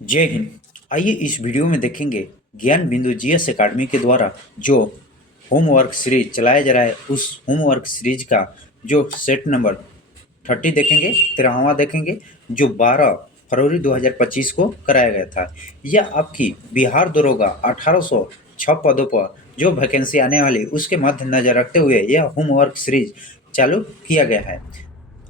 जय हिंद। आइए इस वीडियो में देखेंगे ज्ञान बिंदु जीएस एकेडमी के द्वारा जो होमवर्क सीरीज चलाया जा रहा है, उस होमवर्क सीरीज का जो सेट नंबर 30 देखेंगे, 13वां देखेंगे, जो 12 फरवरी 2025 को कराया गया था। यह आपकी बिहार दरोगा 1806 पदों पर जो वैकेंसी आने वाली उसके मद्देनजर रखते हुए यह होमवर्क सीरीज चालू किया गया है।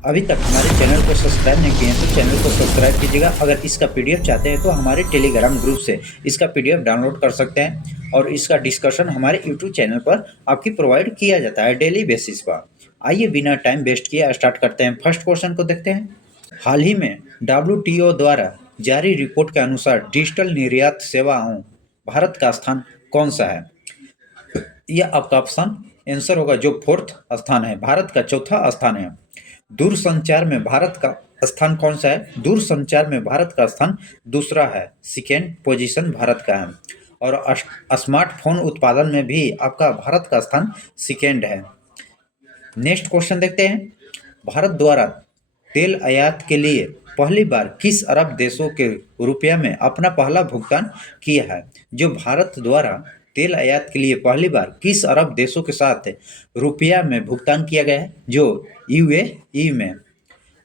अभी तक हमारे चैनल को सब्सक्राइब नहीं किए हैं तो चैनल को सब्सक्राइब कीजिएगा। अगर इसका पीडीएफ चाहते हैं तो हमारे टेलीग्राम ग्रुप से इसका पीडीएफ डाउनलोड कर सकते हैं और इसका डिस्कशन हमारे यूट्यूब चैनल पर आपकी प्रोवाइड किया जाता है डेली बेसिस पर। आइए बिना टाइम वेस्ट किए स्टार्ट करते हैं। फर्स्ट क्वेश्चन को देखते हैं। हाल ही में डब्ल्यूटीओ द्वारा जारी रिपोर्ट के अनुसार डिजिटल निर्यात सेवाओं भारत का स्थान कौन सा है? यह आपका ऑप्शन आंसर होगा जो फोर्थ स्थान है, भारत का चौथा स्थान है। दूरसंचार में भारत का स्थान कौन सा है? दूरसंचार में भारत का स्थान दूसरा है, सेकेंड पोजीशन भारत का है। और स्मार्टफोन उत्पादन में भी आपका भारत का स्थान सेकेंड है। नेक्स्ट क्वेश्चन देखते हैं। भारत द्वारा तेल आयात के लिए पहली बार किस अरब देशों के रुपया में अपना पहला भुगतान किया है? जो भारत द्वारा तेल आयात के लिए पहली बार किस अरब देशों के साथ रुपया में भुगतान किया गया है? जो यूएई में।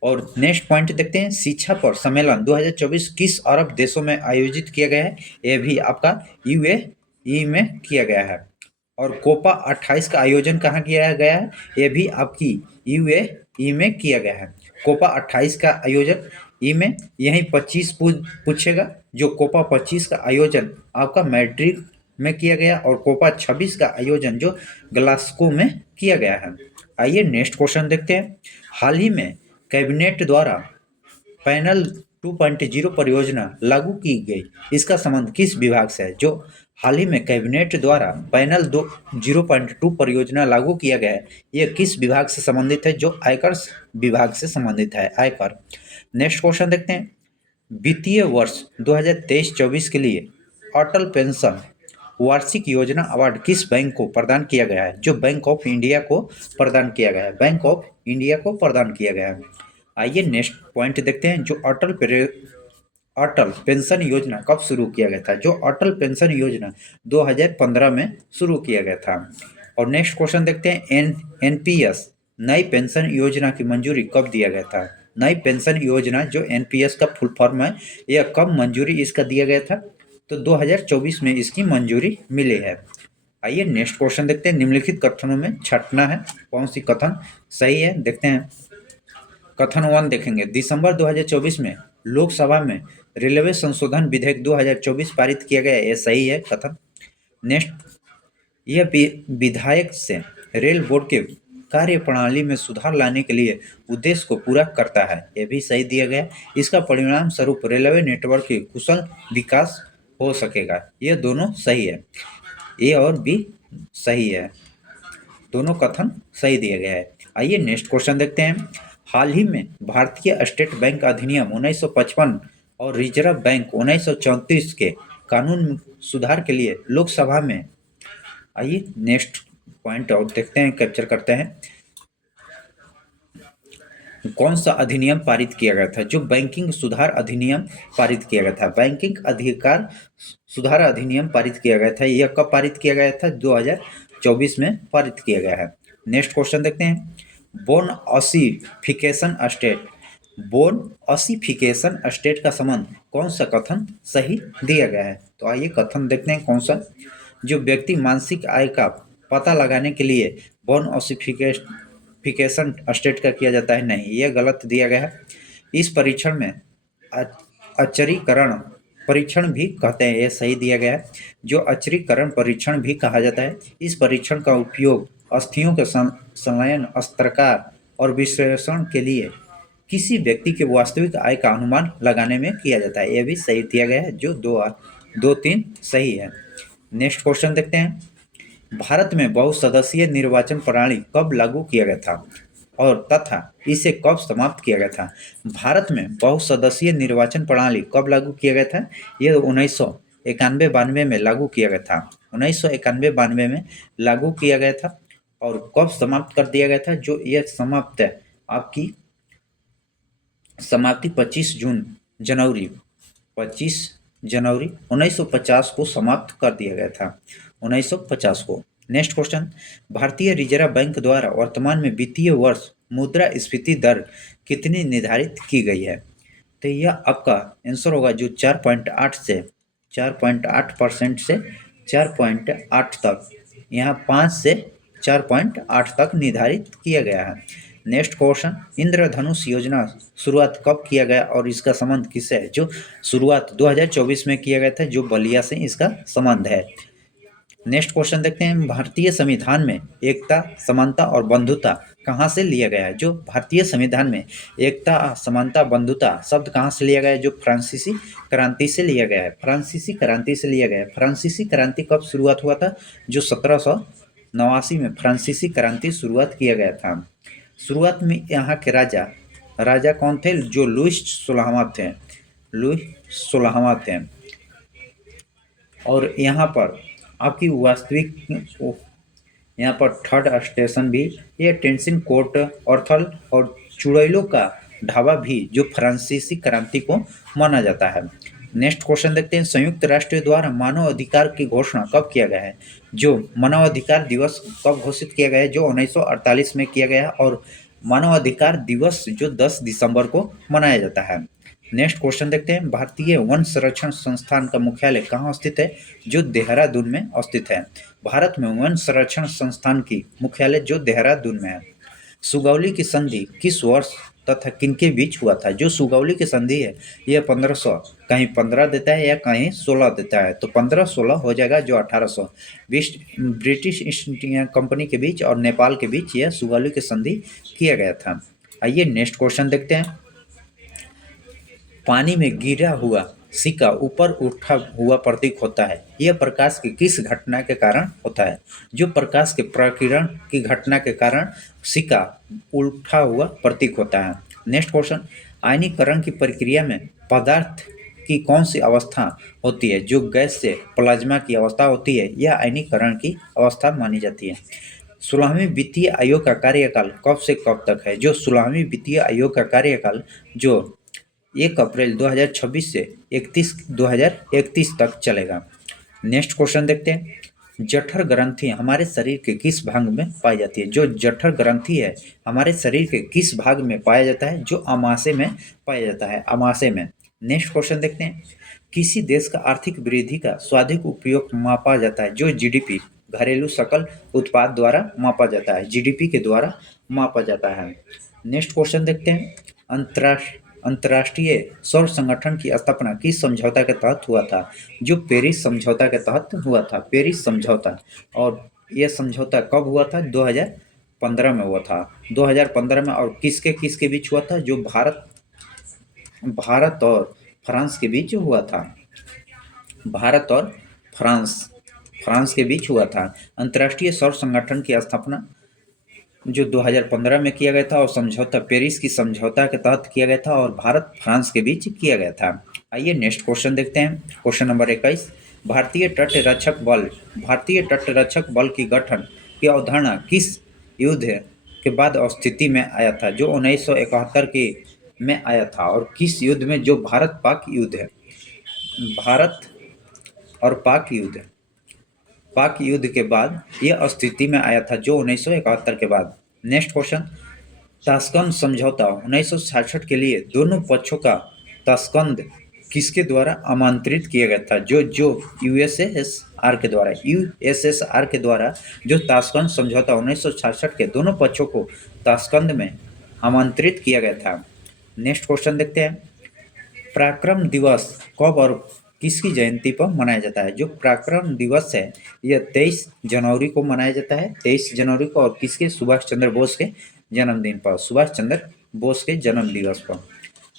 और नेक्स्ट पॉइंट देखते हैं। शिक्षा पर सम्मेलन 2024 किस अरब देशों में आयोजित किया गया है? यह भी आपका यूएई में किया गया है। और कोपा 28 का आयोजन कहाँ किया गया है? यह भी आपकी यूएई में किया गया है। कोपा 28 का आयोजन ई में यहीं 25 पूछेगा। जो कोपा 25 का आयोजन आपका मैड्रिड में किया गया और कोपा 26 का आयोजन जो ग्लास्गो में किया गया है। आइए नेक्स्ट क्वेश्चन देखते हैं। हाल ही में कैबिनेट द्वारा पैनल 2.0 परियोजना लागू की गई, इसका संबंध किस विभाग से है? जो हाल ही में कैबिनेट द्वारा पैनल 0.2 परियोजना लागू किया गया है, यह किस विभाग से संबंधित है? जो आयकर विभाग से संबंधित है, आयकर। नेक्स्ट क्वेश्चन देखते हैं। वित्तीय वर्ष 2023-24 के लिए अटल पेंशन वार्षिक योजना अवार्ड किस बैंक को प्रदान किया गया है? जो बैंक ऑफ इंडिया को प्रदान किया गया है, बैंक ऑफ इंडिया को प्रदान किया गया है। आइए नेक्स्ट पॉइंट देखते हैं। जो अटल पेंशन योजना कब शुरू किया गया था? जो अटल पेंशन योजना 2015 में शुरू किया गया था। और नेक्स्ट क्वेश्चन देखते हैं। एनपीएस नई पेंशन योजना की मंजूरी कब दिया गया था? नई पेंशन योजना जो एनपीएस का फुल फॉर्म है, यह कब मंजूरी इसका दिया गया था? तो 2024 में इसकी मंजूरी मिली है। आइए नेक्स्ट क्वेश्चन देखते हैं। निम्नलिखित कथनों में छटना है, कौन सी कथन सही है देखते हैं। कथन 1 देखेंगे। दिसंबर 2024 में लोकसभा में रेलवे संशोधन विधेयक 2024 पारित किया गया, यह सही है कथन। नेक्स्ट, यह विधायक से रेल बोर्ड के कार्य प्रणाली में सुधार लाने के लिए उद्देश्य को पूरा करता है, यह भी सही दिया गया। इसका परिणाम स्वरूप रेलवे नेटवर्क के कुशल विकास हो सकेगा, यह दोनों सही है। ए और बी सही है, दोनों कथन सही दिया गया है। आइए नेक्स्ट क्वेश्चन देखते हैं। हाल ही में भारतीय स्टेट बैंक अधिनियम 1955 और रिजर्व बैंक 1934 के कानून में सुधार के लिए लोकसभा में, आइए नेक्स्ट पॉइंट और देखते हैं, कैप्चर करते हैं। कौन सा अधिनियम पारित किया गया था? जो बैंकिंग सुधार अधिनियम पारित किया गया था, बैंकिंग अधिकार सुधार अधिनियम पारित किया गया था। यह कब पारित किया गया था? 2024 में पारित किया गया है। नेक्स्ट क्वेश्चन देखते हैं। Bone ossification state, bone ossification state का संबंध कौन सा कथन सही दिया गया है? तो आइए कथन देखते हैं कौन सा। जो व्यक्ति मासिक आय का पता लगाने के लिए बोन ऑसिफिकेशन स्टेट का किया जाता है, नहीं, यह गलत दिया गया है। इस परीक्षण में अचरीकरण परीक्षण भी कहते हैं, यह सही दिया गया है। जो अचरीकरण परीक्षण भी कहा जाता है, इस परीक्षण का उपयोग अस्थियों के संलयन, अस्त्रकार और विश्लेषण के लिए किसी व्यक्ति के वास्तविक आय का अनुमान लगाने में किया जाता है, यह भी सही दिया गया है। जो 2-3 सही है। नेक्स्ट क्वेश्चन देखते हैं। भारत में बहुसदस्यीय निर्वाचन प्रणाली कब लागू किया गया था और तथा इसे कब समाप्त किया गया था? भारत में बहुसदस्यीय निर्वाचन प्रणाली कब लागू किया गया था? यह 1991-92 में लागू किया गया था, 1991-92 में लागू किया गया था। और कब समाप्त कर दिया गया था? जो यह समाप्त आपकी समाप्ति 25 जनवरी जनवरी 1950 को समाप्त कर दिया गया था, 1950 को। नेक्स्ट क्वेश्चन, भारतीय रिजर्व बैंक द्वारा वर्तमान में वित्तीय वर्ष मुद्रास्फीति दर कितनी निर्धारित की गई है? तो यह आपका आंसर होगा जो 4.8% से 4.8 तक, यहाँ 5 से 4.8 तक निर्धारित किया गया है। नेक्स्ट क्वेश्चन, इंद्रधनुष योजना शुरुआत कब किया गया और इसका संबंध किससे है? जो शुरुआत 2024 में किया गया था, जो बलिया से इसका संबंध है। नेक्स्ट क्वेश्चन देखते हैं, भारतीय संविधान में एकता, समानता और बंधुता कहाँ से लिया गया है? जो भारतीय संविधान में एकता, समानता, बंधुता शब्द कहाँ से लिया गया है? जो फ्रांसीसी क्रांति से लिया गया है, फ्रांसीसी क्रांति से लिया गया है। फ्रांसीसी क्रांति कब शुरुआत हुआ था? जो 1789 में फ्रांसीसी क्रांति शुरुआत किया गया था। शुरुआत में यहाँ के राजा कौन थे? जो लुईस 16वां थे, लुईस 16वां थे। और यहाँ पर आपकी वास्तविक, यहाँ पर थर्ड स्टेशन भी, ये टेंसिन कोर्ट, ऑर्थल और चुड़ैलों का ढाबा भी जो फ्रांसीसी क्रांति को माना जाता है। नेक्स्ट क्वेश्चन देखते हैं, संयुक्त राष्ट्र द्वारा मानव अधिकार की घोषणा कब किया गया है? जो मानव अधिकार दिवस कब घोषित किया गया है? जो 1948 में किया गया है, और मानव अधिकार दिवस जो 10 दिसंबर को मनाया जाता है। नेक्स्ट क्वेश्चन देखते हैं, भारतीय वन संरक्षण संस्थान का मुख्यालय कहाँ स्थित है? जो देहरादून में स्थित है। भारत में वन संरक्षण संस्थान की मुख्यालय जो देहरादून में है। सुगौली की संधि किस वर्ष तथा किनके बीच हुआ था? जो सुगौली की संधि है यह 1500, कहीं 15 देता है या कहीं 16 देता है, तो 1516 हो जाएगा, जो 1820 ब्रिटिश ईस्ट इंडिया कंपनी के बीच और नेपाल के बीच यह सुगौली की संधि किया गया था। आइए नेक्स्ट क्वेश्चन देखते हैं, पानी में गिरा हुआ सिक्का ऊपर उठा हुआ प्रतीक होता है, यह प्रकाश की किस घटना के कारण होता है? जो प्रकाश के प्रकीर्णन की घटना के कारण सिक्का उठा हुआ प्रतीक होता है। नेक्स्ट क्वेश्चन, आयनीकरण की प्रक्रिया में पदार्थ की कौन सी अवस्था होती है? जो गैस से प्लाज्मा की अवस्था होती है, यह आयनीकरण की अवस्था मानी जाती है। 16वीं वित्तीय आयोग का कार्यकाल कब से कब तक है? जो 16वीं वित्तीय आयोग का कार्यकाल जो 1 अप्रैल 2026 से 2031 तक चलेगा। नेक्स्ट क्वेश्चन देखते हैं, जठर ग्रंथि हमारे शरीर के किस भाग में पाई जाती है? जो जठर ग्रंथि है हमारे शरीर के किस भाग में पाया जाता है? जो अमाशय में पाया जाता है, अमाशय में। नेक्स्ट क्वेश्चन देखते हैं, किसी देश का आर्थिक वृद्धि का स्वाधिक उपयोग मापा जाता है? जो जीडीपी, घरेलू सकल उत्पाद द्वारा मापा जाता है, जीडीपी के द्वारा मापा जाता है। नेक्स्ट क्वेश्चन देखते हैं, अंतर्राष्ट्रीय सौर संगठन की स्थापना किस समझौता के तहत हुआ था? जो पेरिस समझौता के तहत हुआ था, पेरिस समझौता। और यह समझौता कब हुआ था? 2015 में हुआ था, 2015 में। और किसके बीच हुआ था? जो भारत और फ्रांस के बीच हुआ था, भारत और फ्रांस के बीच हुआ था। अंतर्राष्ट्रीय सौर संगठन की स्थापना जो 2015 में किया गया था, और समझौता पेरिस की समझौता के तहत किया गया था, और भारत फ्रांस के बीच किया गया था। आइए नेक्स्ट क्वेश्चन देखते हैं, क्वेश्चन नंबर 21, भारतीय तट रक्षक बल की गठन की अवधारणा किस युद्ध के बाद स्थिति में आया था? जो 1971 के में आया था। और किस युद्ध में? जो भारत पाक युद्ध है, भारत और पाक युद्ध के बाद यह स्थिति में आया था, जो 1971 के बाद। नेक्स्ट क्वेश्चन, ताशकंद समझौता 1966 के लिए दोनों पक्षों का ताशकंद किसके द्वारा आमंत्रित किया गया था? जो यूएसएसआर के द्वारा जो ताशकंद समझौता 1966 के दोनों पक्षों को ताशकंद में आमंत्रित किया गया था। नेक्स्ट क्वेश्चन देखते हैं, पराक्रम दिवस कब और किसकी जयंती पर मनाया जाता है? जो पराक्रम दिवस है यह 23 जनवरी को मनाया जाता है, 23 जनवरी को। और किसके? सुभाष चंद्र बोस के जन्मदिन पर, सुभाष चंद्र बोस के जन्म दिवस पर।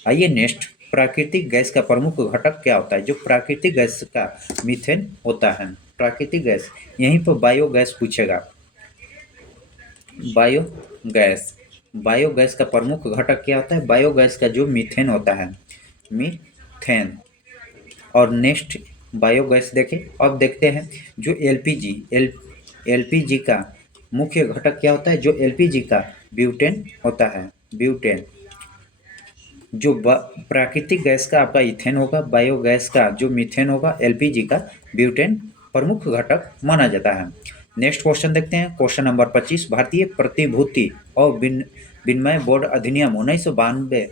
आइए नेक्स्ट, प्राकृतिक गैस का प्रमुख घटक क्या होता है? जो प्राकृतिक गैस का मीथेन होता है, प्राकृतिक गैस। यहीं पर बायोगैस पूछेगा, बायोगैस का प्रमुख घटक क्या होता है? बायोगैस का जो मीथेन होता है, मीथेन। और नेक्स्ट बायोगैस देखें। अब देखते हैं जो एलपीजी का मुख्य घटक क्या होता है? जो एलपीजी का ब्यूटेन होता है, ब्यूटेन। जो प्राकृतिक गैस का आपका इथेन होगा, बायोगैस का जो मीथेन होगा, एलपीजी का ब्यूटेन प्रमुख घटक माना जाता है। नेक्स्ट क्वेश्चन देखते हैं, क्वेश्चन नंबर 25। भारतीय प्रतिभूति और विनिमय बोर्ड अधिनियम 1992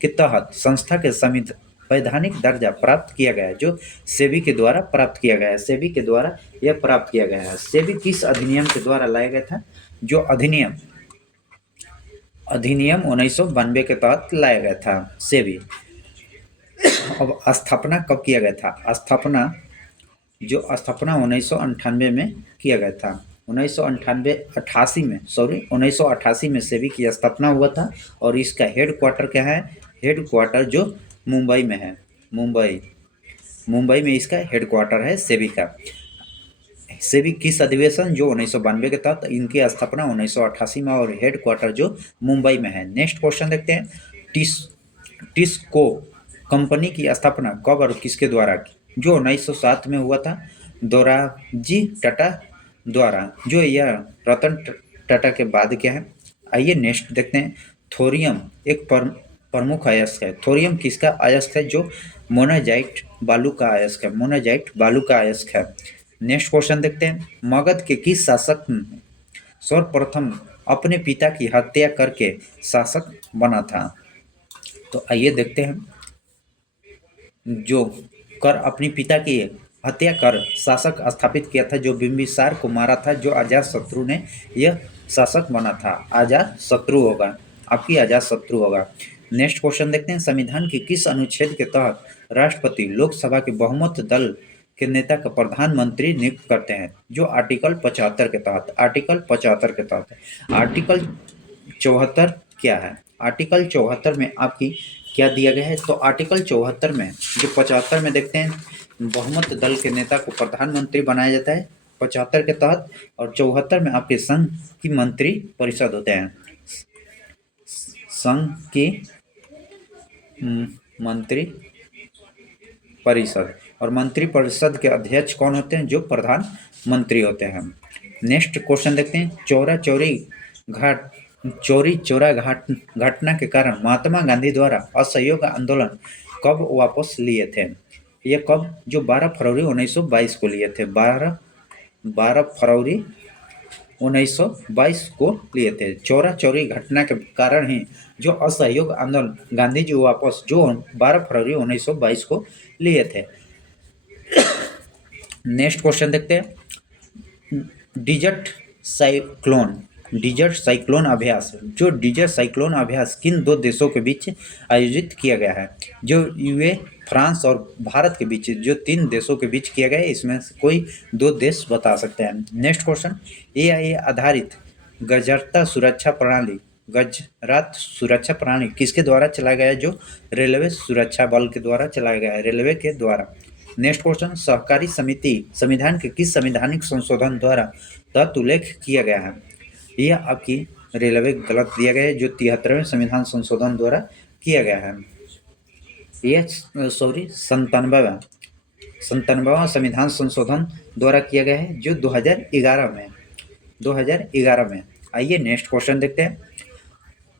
के तहत संस्था के वैधानिक दर्जा प्राप्त किया गया है, जो सेबी के द्वारा प्राप्त किया गया है। सेबी के द्वारा यह प्राप्त किया गया है। सेबी किस अधिनियम के द्वारा लाया गया था? जो अधिनियम 1992 के तहत लाया गया था सेबी। अब स्थापना कब किया गया था? स्थापना 1998 में किया गया था। 1988 में सेबी की स्थापना हुआ था और इसका हेड क्वार्टर क्या है? हेड क्वार्टर जो मुंबई में है, मुंबई में इसका हेड क्वार्टर है सेबी का। सेबी किस अधिवेशन? जो 1992 के तहत इनकी स्थापना 1988 में और हेड क्वार्टर जो मुंबई में है। नेक्स्ट क्वेश्चन देखते हैं, टिस्को कंपनी की स्थापना कब और किसके द्वारा की? जो 1907 में हुआ था दोराबजी टाटा द्वारा। जो यह रतन टाटा के बाद क्या है? आइए नेक्स्ट देखते हैं, थोरियम एक प्रमुख अयस्क है। थोरियम किसका अयस्क है? जो मोनाजाइट बालू का अयस्क है, मोनाजाइट बालू का अयस्क है। नेक्स्ट क्वेश्चन देखते हैं, मगध के किस शासक ने सर्वप्रथम अपने पिता की हत्या करके शासक बना था? तो आइए देखते हैं, जो कर अपने पिता की हत्या कर शासक स्थापित किया था, जो बिंबिसार को मारा था, जो अजातशत्रु ने यह शासक बना था। अजातशत्रु होगा, आपकी अजातशत्रु होगा। नेक्स्ट क्वेश्चन देखते हैं, संविधान के किस अनुच्छेद के तहत राष्ट्रपति लोकसभा के बहुमत दल के नेता का प्रधानमंत्री नियुक्त करते हैं? जो आर्टिकल 75 के तहत, आर्टिकल 75 के तहत है। आर्टिकल 74 क्या है? आर्टिकल 74 में आपकी क्या दिया गया है? तो आर्टिकल 74 में जो 75 में देखते हैं, बहुमत दल के नेता को प्रधानमंत्री बनाया जाता है 75 के तहत, और 74 में आपके संघ की मंत्री परिषद होते हैं, संघ की मंत्री परिषद। और मंत्री परिषद के अध्यक्ष कौन होते हैं? जो प्रधानमंत्री होते हैं। नेक्स्ट क्वेश्चन देखते हैं, चौरी चौरा घटना के कारण महात्मा गांधी द्वारा असहयोग आंदोलन कब वापस लिए थे? ये कब? जो 12 फरवरी 1922 को लिए थे। 12 फरवरी 1922 को लिए थे। चौरा चौरी घटना के कारण ही जो असहयोग आंदोलन गांधी जी वापस जो 12 फरवरी 1922 को लिए थे। नेक्स्ट क्वेश्चन देखते हैं, डिजर्ट साइक्लोन अभ्यास। जो डिजर्ट साइक्लोन अभ्यास किन दो देशों के बीच आयोजित किया गया है? जो यूए फ्रांस और भारत के बीच, जो 3 देशों के बीच किया गया है, इसमें से कोई 2 देश बता सकते हैं। नेक्स्ट क्वेश्चन, एआई आधारित गजरता सुरक्षा प्रणाली किसके द्वारा चलाया गया है? जो रेलवे सुरक्षा बल के द्वारा चलाया गया है, रेलवे के द्वारा। नेक्स्ट क्वेश्चन, सहकारी समिति संविधान के किस संवैधानिक संशोधन द्वारा तहत उल्लेख किया गया है? यह आपकी रेलवे गलत दिया गया है, जो 73वें संविधान संशोधन द्वारा किया गया है। यह 97वां संविधान संशोधन द्वारा किया गया है, जो 2011 में। आइए नेक्स्ट क्वेश्चन देखते हैं,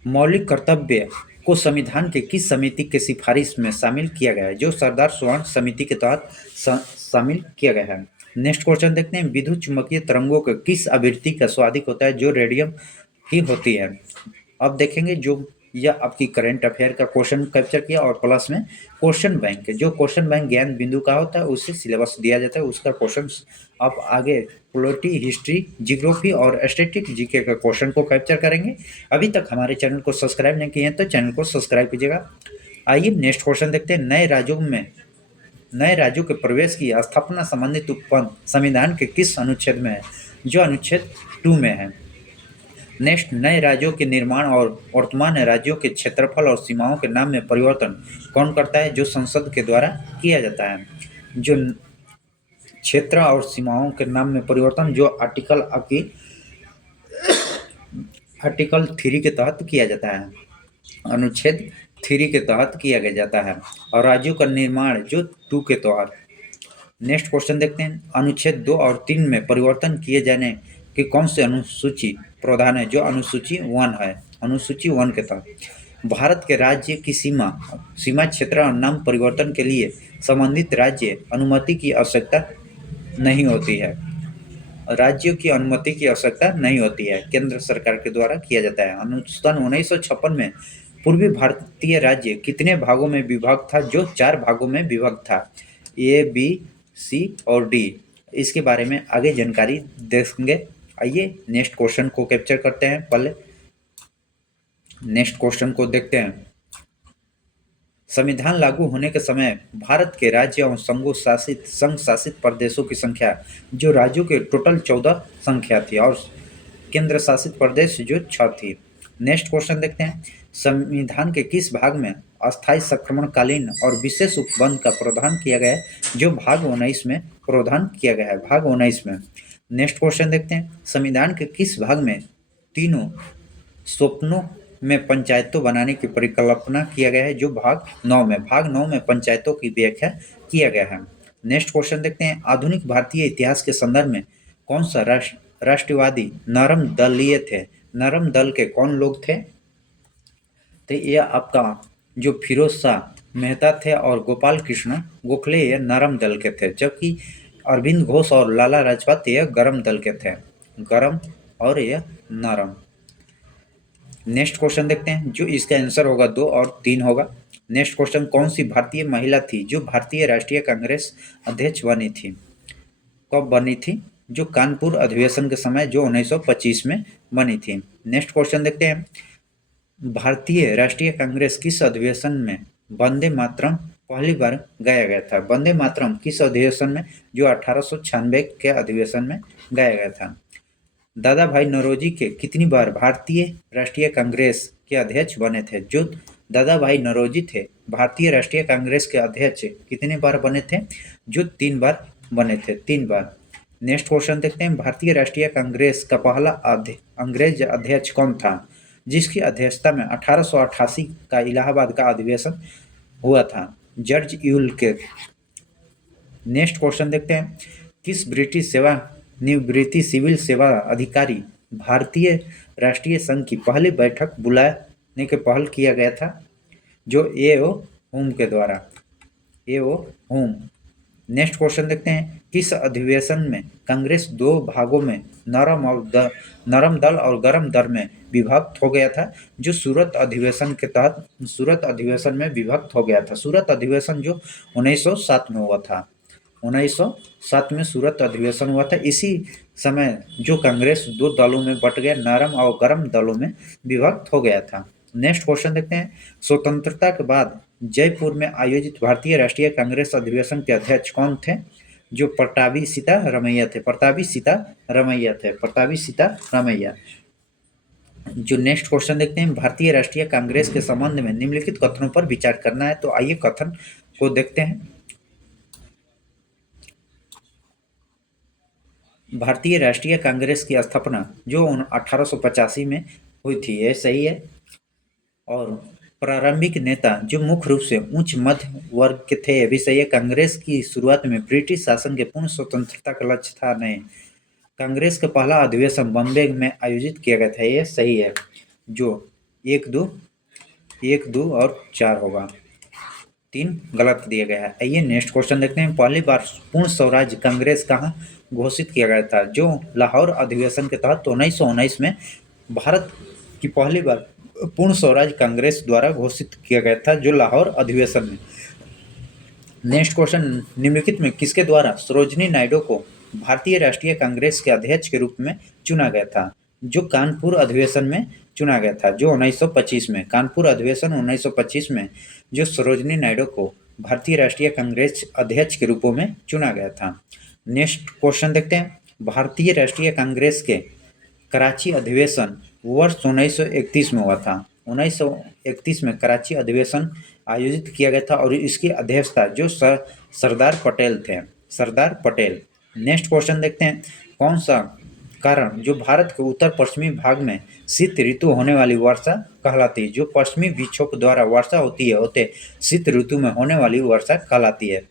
मौलिक कर्तव्य को संविधान के किस समिति के सिफारिश में शामिल किया गया है? जो सरदार स्वर्ण समिति के तहत शामिल किया गया है। नेक्स्ट क्वेश्चन देखते हैं, विद्युत चुम्बकीय तरंगों के किस आवृत्ति का स्वादिक होता है? जो रेडियम ही होती है। अब देखेंगे, जो यह आपकी करंट अफेयर का क्वेश्चन कैप्चर किया और प्लस में क्वेश्चन बैंक, जो क्वेश्चन बैंक ज्ञान बिंदु का होता है उससे सिलेबस दिया जाता है, उसका क्वेश्चन आप आगे पॉलिटी, हिस्ट्री, जियोग्राफी और स्टैटिक जीके का क्वेश्चन को कैप्चर करेंगे। अभी तक हमारे चैनल को सब्सक्राइब नहीं किए हैं तो चैनल को सब्सक्राइब कीजिएगा। आइए नेक्स्ट क्वेश्चन देखते हैं, नए राज्यों के प्रवेश की स्थापना संबंधित उपबंध संविधान के किस अनुच्छेद में है? जो अनुच्छेद 2 में है। नेक्स्ट, नए राज्यों के निर्माण और वर्तमान राज्यों के क्षेत्रफल और सीमाओं के नाम में परिवर्तन कौन करता है? जो संसद के द्वारा किया जाता है। जो क्षेत्र और सीमाओं के नाम में परिवर्तन जो आर्टिकल 3 के तहत किया जाता है, अनुच्छेद 3 के तहत किया जाता है, और राज्यों का निर्माण जो 2 के तहत। नेक्स्ट क्वेश्चन देखते हैं, अनुच्छेद 2 और 3 में परिवर्तन किए जाने की कौन सी अनुसूची प्रावधान है? जो अनुसूची 1 है, अनुसूची 1 के तहत। भारत के राज्य की सीमा क्षेत्र और नाम परिवर्तन के लिए संबंधित राज्य अनुमति की आवश्यकता नहीं होती है। राज्यों की अनुमति की आवश्यकता नहीं होती है, केंद्र सरकार के द्वारा किया जाता है। अनुच्छेद 1956 में पूर्वी भारतीय राज्य कितने भागों में विभक्त था? जो 4 भागों में विभक्त था, ए, बी, सी और डी। इसके बारे में आगे जानकारी देंगे। आइए नेक्स्ट क्वेश्चन को कैप्चर करते हैं। पहले नेक्स्ट क्वेश्चन को देखते हैं। संविधान लागू होने के समय भारत के राज्य और संघ शासित प्रदेशों की संख्या, जो राज्यों के टोटल 14 संख्या थी और केंद्र शासित प्रदेश जो 6 थी। नेक्स्ट क्वेश्चन देखते हैं। संविधान के किस भाग में अस्थायी संक्रमणकालीन और विशेष उपबंध का प्रावधान किया गया है? जो भाग 19 में प्रावधान किया गया है, भाग 19 में। नेक्स्ट क्वेश्चन देखते हैं। संविधान के किस भाग में तीनों स्वप्नों में पंचायतों बनाने की परिकल्पना किया गया है? जो भाग 9 में, भाग 9 में पंचायतों की व्याख्या किया गया है। नेक्स्ट क्वेश्चन देखते हैं। आधुनिक भारतीय इतिहास के संदर्भ में कौन सा राष्ट्रवादी नरम दलीय थे? नरम दल के कौन लोग थे? तो ये आपका जो फिरोज शाह मेहता थे और गोपाल कृष्ण गोखले ये नरम दल के थे, जबकि अरविंद घोष और लाला लाजपत ये गरम दल के थे, गरम और ये नरम। नेक्स्ट क्वेश्चन देखते हैं, जो इसका आंसर होगा 2 और 3 होगा। Next question. कौन सी भारतीय महिला थी जो भारतीय राष्ट्रीय कांग्रेस अध्यक्ष बनी थी? कब बनी थी? जो कानपुर अधिवेशन के समय, जो 1925 में बनी थी। नेक्स्ट क्वेश्चन देखते हैं। भारतीय राष्ट्रीय कांग्रेस किस अधिवेशन में वंदे मातरम पहली बार गाया गया था? वंदे मातरम किस अधिवेशन में? जो 1896 के अधिवेशन में गाया गया था। दादा भाई नौरोजी के कितनी बार भारतीय राष्ट्रीय कांग्रेस के अध्यक्ष बने थे? जो दादा भाई नौरोजी थे भारतीय राष्ट्रीय कांग्रेस के अध्यक्ष कितने बार बने थे? जो 3 बार बने थे, 3 बार। नेक्स्ट क्वेश्चन देखते हैं। भारतीय राष्ट्रीय कांग्रेस का पहला अंग्रेज अध्यक्ष कौन था, जिसकी अध्यक्षता में 1888 का इलाहाबाद का अधिवेशन हुआ था? जॉर्ज यूलके। नेक्स्ट क्वेश्चन देखते हैं। किस ब्रिटिश सेवानिवृत्ति सिविल सेवा अधिकारी भारतीय राष्ट्रीय संघ की पहली बैठक बुलाने के पहल किया गया था? जो ए.ओ. होम के द्वारा, ए.ओ. होम। नेक्स्ट क्वेश्चन देखते हैं। किस अधिवेशन में कांग्रेस 2 भागों में नरम दल और गरम दल में विभक्त हो गया था? जो सूरत अधिवेशन के तहत, सूरत अधिवेशन में विभक्त हो गया था। सूरत अधिवेशन जो 1907 में हुआ था, 1907 में सूरत अधिवेशन हुआ था। इसी समय जो कांग्रेस 2 दलों में बट गया, नरम और गरम दलों में विभक्त हो गया था। नेक्स्ट क्वेश्चन देखते हैं। स्वतंत्रता के बाद जयपुर में आयोजित भारतीय राष्ट्रीय कांग्रेस अधिवेशन के अध्यक्ष कौन थे? जो पट्टाभी सीतारमैया थे, पट्टाभी सीतारमैया थे, पट्टाभी सीतारमैया। जो नेक्स्ट क्वेश्चन देखते हैं। भारतीय राष्ट्रीय कांग्रेस के संबंध में निम्नलिखित कथनों पर विचार करना है। तो आइए कथन को देखते हैं। भारतीय राष्ट्रीय कांग्रेस की स्थापना जो 1885 में हुई थी, ये सही है। और प्रारंभिक नेता जो मुख्य रूप से उच्च मध्य वर्ग के थे, ये भी सही है। कांग्रेस की शुरुआत में ब्रिटिश शासन के पूर्ण स्वतंत्रता का लक्ष्य था, नहीं। कांग्रेस का पहला अधिवेशन बॉम्बे में आयोजित किया गया था, ये सही है। जो 1, 2 और 4 होगा, 3 गलत दिया गया है। आइए नेक्स्ट क्वेश्चन देखते हैं। पहली बार पूर्ण स्वराज कांग्रेस कहाँ घोषित किया गया था? जो लाहौर अधिवेशन के तहत 1919 में भारत की पहली बार पूर्ण स्वराज कांग्रेस द्वारा घोषित किया गया था, जो लाहौर अधिवेशन में। Next question. निम्नलिखित में किसके द्वारा सरोजिनी नायडू को भारतीय राष्ट्रीय कांग्रेस के अध्यक्ष के रूप में चुना गया था? जो कानपुर अधिवेशन में चुना गया था, जो 1925 में, कानपुर अधिवेशन 1925 में जो सरोजिनी नायडू को भारतीय राष्ट्रीय कांग्रेस अध्यक्ष के रूप में चुना गया था। नेक्स्ट क्वेश्चन देखते हैं। भारतीय राष्ट्रीय कांग्रेस के कराची अधिवेशन वर्ष 1931 में हुआ था। 1931 में कराची अधिवेशन आयोजित किया गया था और इसकी अध्यक्षता जो सरदार पटेल थे, सरदार पटेल। नेक्स्ट क्वेश्चन देखते हैं। कौन सा कारण जो भारत के उत्तर पश्चिमी भाग में शीत ऋतु होने वाली वर्षा कहलाती है? जो पश्चिमी विक्षोभ द्वारा वर्षा होती है, होते शीत ऋतु में होने वाली वर्षा कहलाती है।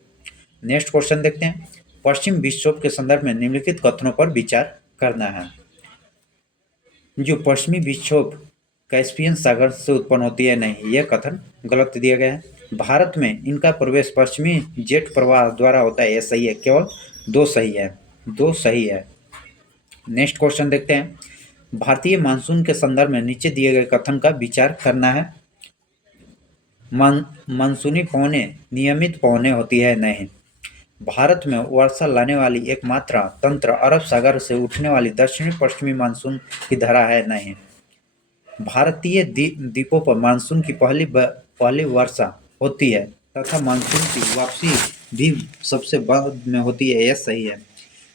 नेक्स्ट क्वेश्चन देखते हैं। पश्चिम विक्षोभ के संदर्भ में निम्नलिखित कथनों पर विचार करना है। जो पश्चिमी विक्षोभ कैस्पियन सागर से उत्पन्न होती है, नहीं, यह कथन गलत दिया गया है। भारत में इनका प्रवेश पश्चिमी जेट प्रवाह द्वारा होता है, यह सही है। केवल दो सही है, दो सही है। नेक्स्ट क्वेश्चन देखते हैं। भारतीय मानसून के संदर्भ में नीचे दिए गए कथन का विचार करना है। मानसूनी पवनें नियमित पवनें होती है, नहीं। भारत में वर्षा लाने वाली एकमात्र तंत्र अरब सागर से उठने वाली दक्षिणी पश्चिमी मानसून की धारा है, नहीं। भारतीय द्वीपों पर मानसून की पहली वर्षा होती है तथा मानसून की वापसी भी सबसे बाद में होती है, यह सही है।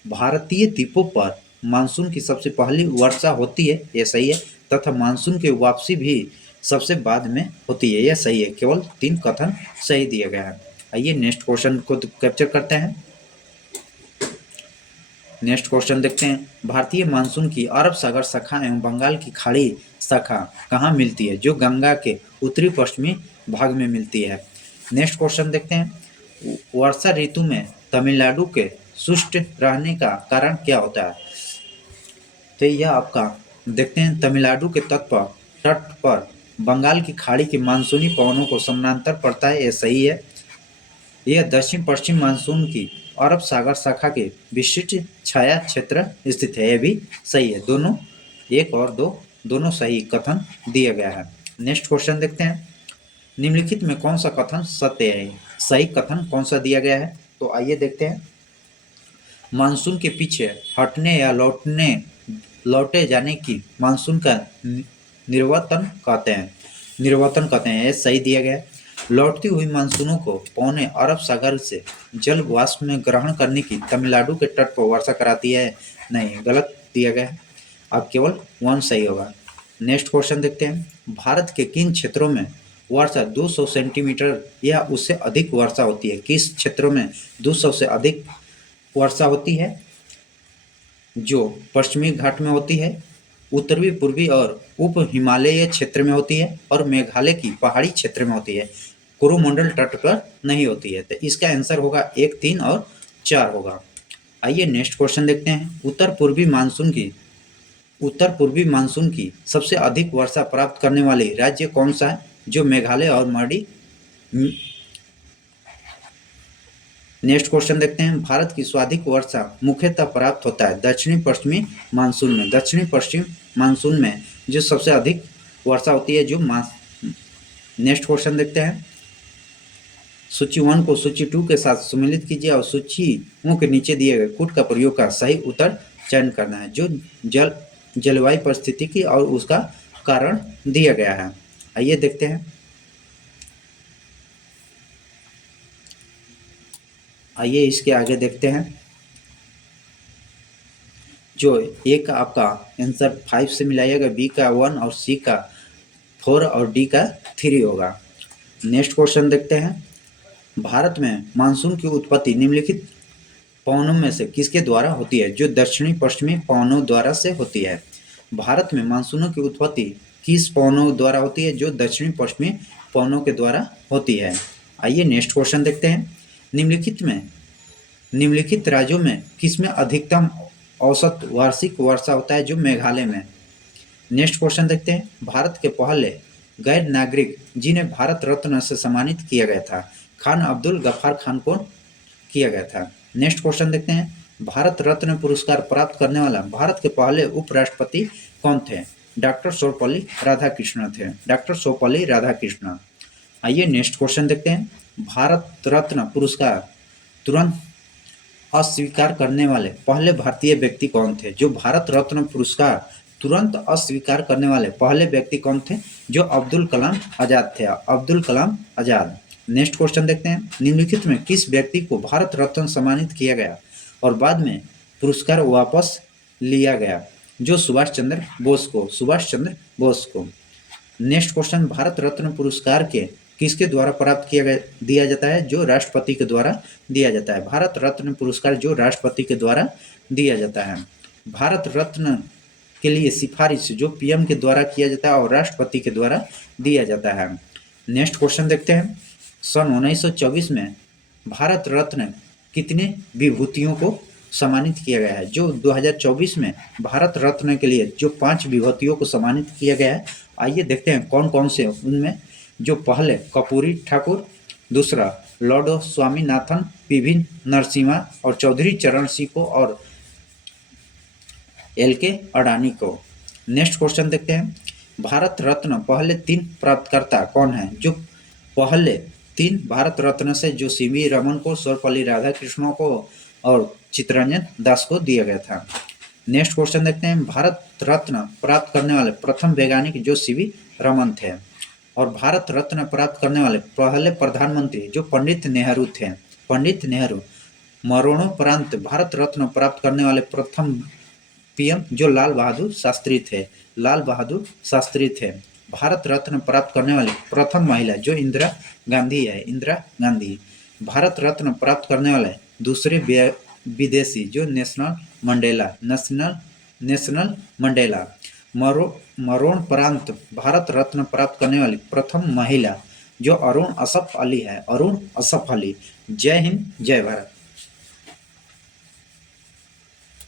भारतीय द्वीपों पर मानसून की सबसे पहली वर्षा होती है, यह सही है, तथा मानसून की वापसी भी सबसे बाद में होती है, यह सही है। केवल 3 कथन सही दिया गया है। आइए नेक्स्ट क्वेश्चन को कैप्चर करते हैं। नेक्स्ट क्वेश्चन देखते हैं। भारतीय मानसून की अरब सागर शाखा एवं बंगाल की खाड़ी शाखा कहाँ मिलती है? जो गंगा के उत्तरी पश्चिमी भाग में मिलती है। नेक्स्ट क्वेश्चन देखते हैं। वर्षा ऋतु में तमिलनाडु के शुष्क रहने का कारण क्या होता है? तो यह आपका देखते हैं, तमिलनाडु के तट पर बंगाल की खाड़ी के मानसूनी पवनों को समानांतर पड़ता है, यह सही है। यह दक्षिण पश्चिम मानसून की अरब सागर शाखा के विशिष्ट छाया क्षेत्र स्थित है, यह भी सही है। दोनों 1 और 2 दोनों सही कथन दिया गया है। नेक्स्ट क्वेश्चन देखते हैं। निम्नलिखित में कौन सा कथन सत्य है? सही कथन कौन सा दिया गया है? तो आइए देखते हैं। मानसून के पीछे हटने या लौटे जाने की मानसून का निर्वर्तन कहते हैं, यह सही दिया गया है। लौटती हुई मानसूनों को पौने अरब सागर से जल वाष्प में ग्रहण करने की तमिलनाडु के तट पर वर्षा कराती है, नहीं, गलत दिया गया है। अब केवल 1 सही होगा। नेक्स्ट क्वेश्चन देखते हैं। भारत के किन क्षेत्रों में वर्षा 200 सेंटीमीटर या उससे अधिक वर्षा होती है? किस क्षेत्रों में 200 से अधिक वर्षा होती है? जो पश्चिमी घाट में होती है, उत्तरी पूर्वी और उप हिमालयी क्षेत्र में होती है और मेघालय की पहाड़ी क्षेत्र में होती है। कोरोमंडल तट पर नहीं होती है। तो इसका आंसर होगा 1, 3 और 4 होगा। आइए नेक्स्ट क्वेश्चन देखते हैं। उत्तर पूर्वी मानसून की सबसे अधिक वर्षा प्राप्त करने वाली राज्य कौन सा है? जो मेघालय और मणि। नेक्स्ट क्वेश्चन देखते हैं। भारत की सर्वाधिक वर्षा मुख्यतः प्राप्त होता है दक्षिणी पश्चिमी मानसून में। दक्षिणी पश्चिम मानसून में जो सबसे अधिक वर्षा होती है, जो नेक्स्ट क्वेश्चन देखते हैं। सूची 1 को सूची 2 के साथ सम्मिलित कीजिए और सूचियों के नीचे दिए गए कूट का प्रयोग का सही उत्तर चयन करना है, जो जलवायु परिस्थिति की और उसका कारण दिया गया है। आइए देखते हैं। आइए इसके आगे देखते हैं। जो ए का आपका आंसर 5 से मिलाइएगा, बी का 1 और सी का 4 और डी का 3 होगा। नेक्स्ट क्वेश्चन देखते हैं। भारत में मानसून की उत्पत्ति निम्नलिखित पवनों में से किसके द्वारा होती है? जो दक्षिणी पश्चिमी पवनों द्वारा से होती है। भारत में मानसूनों की उत्पत्ति किस पवनों द्वारा होती है? जो दक्षिणी पश्चिमी पवनों के द्वारा होती है। आइए नेक्स्ट क्वेश्चन देखते हैं। निम्नलिखित राज्यों में किसमें अधिकतम औसत वार्षिक वर्षा होता है? जो मेघालय में। नेक्स्ट क्वेश्चन देखते हैं। भारत के पहले गैर नागरिक जिन्हें भारत रत्न से सम्मानित किया गया था, खान अब्दुल गफ्फार खान को किया गया था। नेक्स्ट क्वेश्चन देखते हैं। भारत रत्न पुरस्कार प्राप्त करने वाला भारत के पहले उपराष्ट्रपति कौन थे? डॉक्टर सर्वपल्ली राधाकृष्णन थे। डॉक्टर सर्वपल्ली राधाकृष्णन। आइए नेक्स्ट क्वेश्चन देखते हैं। भारत रत्न पुरस्कार तुरंत अस्वीकार करने वाले पहले भारतीय व्यक्ति कौन थे? जो भारत रत्न पुरस्कार तुरंत अस्वीकार करने वाले पहले व्यक्ति कौन थे? जो अब्दुल कलाम आजाद थे। अब्दुल कलाम आजाद। नेक्स्ट क्वेश्चन देखते हैं। निम्नलिखित में किस व्यक्ति को भारत रत्न सम्मानित किया गया और बाद में पुरस्कार वापस लिया गया? जो सुभाष चंद्र बोस को। Next question. भारत रत्न पुरस्कार के किसके द्वारा प्राप्त दिया जाता है? जो राष्ट्रपति के द्वारा दिया जाता है। भारत रत्न पुरस्कार जो राष्ट्रपति के द्वारा दिया जाता है। भारत रत्न के लिए सिफारिश जो पीएम के द्वारा किया जाता है और राष्ट्रपति के द्वारा दिया जाता है। नेक्स्ट क्वेश्चन देखते हैं। सन 1924 में भारत रत्न कितने विभूतियों को सम्मानित किया गया है? जो 2024 में भारत रत्न के लिए जो 5 विभूतियों को सम्मानित किया गया है आइए देखते हैं कौन कौन से उनमें। जो पहले कपूरी ठाकुर, दूसरा लॉर्ड स्वामीनाथन, पीवी नरसिम्हा और चौधरी चरण सिंह को और LK अडानी को। नेक्स्ट क्वेश्चन देखते हैं, भारत रत्न पहले 3 प्राप्तकर्ता कौन है? जो पहले 3 भारत रत्न से जो CV रमन को, सर्वपल्ली राधाकृष्णन को और चित्तरंजन दास को दिया गया था। नेक्स्ट क्वेश्चन देखते हैं, भारत रत्न प्राप्त करने वाले प्रथम वैज्ञानिक जो CV रमन थे। और भारत रत्न प्राप्त करने वाले पहले प्रधानमंत्री जो पंडित नेहरू थे। पंडित नेहरू। मरणोपरांत भारत रत्न प्राप्त करने वाले प्रथम PM जो लाल बहादुर शास्त्री थे। लाल बहादुर शास्त्री थे। भारत रत्न प्राप्त करने वाली प्रथम महिला जो इंदिरा गांधी है। इंदिरा गांधी। भारत रत्न प्राप्त करने वाले दूसरे विदेशी जो नेशनल मंडेला। मरणोपरांत भारत रत्न प्राप्त करने वाली प्रथम महिला जो अरुण असफ अली है। अरुण असफ अली। जय हिंद, जय भारत।